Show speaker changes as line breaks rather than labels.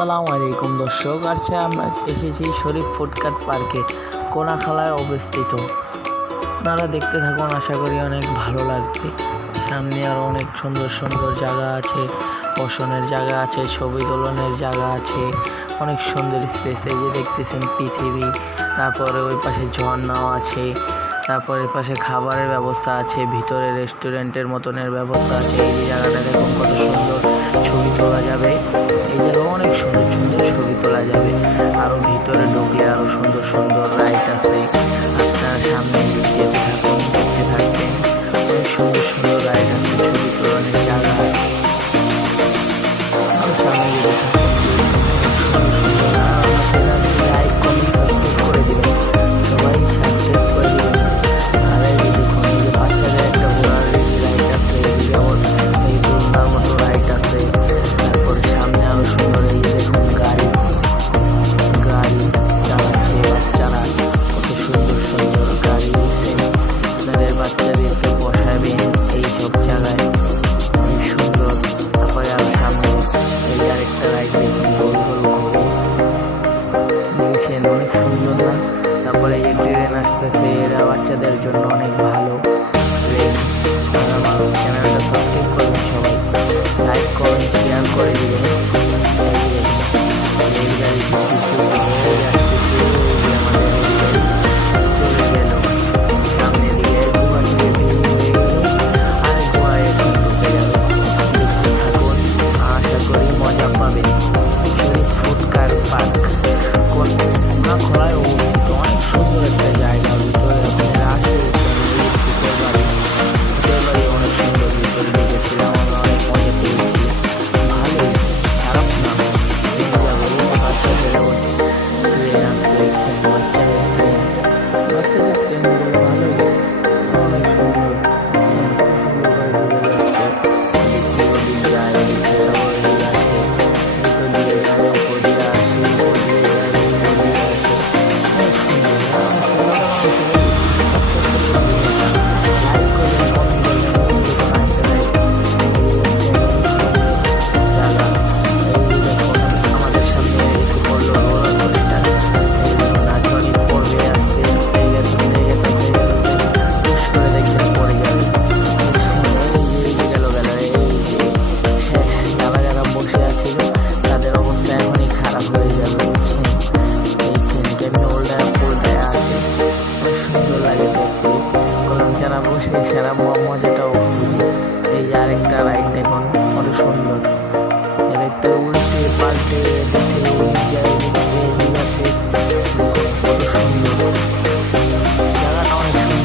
আসসালামু আলাইকুম, দর্শক। আচ্ছা আমরা এসেছি শরীফ ফুডকার্ট পার্কে, কোনাখালায় অবস্থিত। আপনারা দেখতে থাকুন, আশা করি অনেক ভালো লাগবে। সামনে আরও অনেক সুন্দর সুন্দর জায়গা আছে বসনের জায়গা আছে, ছবি তোলনের জায়গা আছে, অনেক সুন্দর স্পেস এই যে দেখতেছেন পৃথিবী। তারপরে ওই পাশে ঝর্ণাও আছে, তারপরে পাশে খাবারের ব্যবস্থা আছে, ভিতরে রেস্টুরেন্টের মতনের ব্যবস্থা আছে। এই জায়গাটা দেখুন কত সুন্দর, ছবি তোলা যাবে। তোলা যাবে। আরও ভিতরে ঢুকলে আরও সুন্দর সুন্দর রাইড আছে। আপনার সামনে দেখতে থাকুন দেখতে থাকবেন। অনেক সুন্দর সুন্দর রাইড আছে, ছবি তোলানোর জায়গা বাচ্চাদের জন্য অনেক ভালো। ট্রেন আর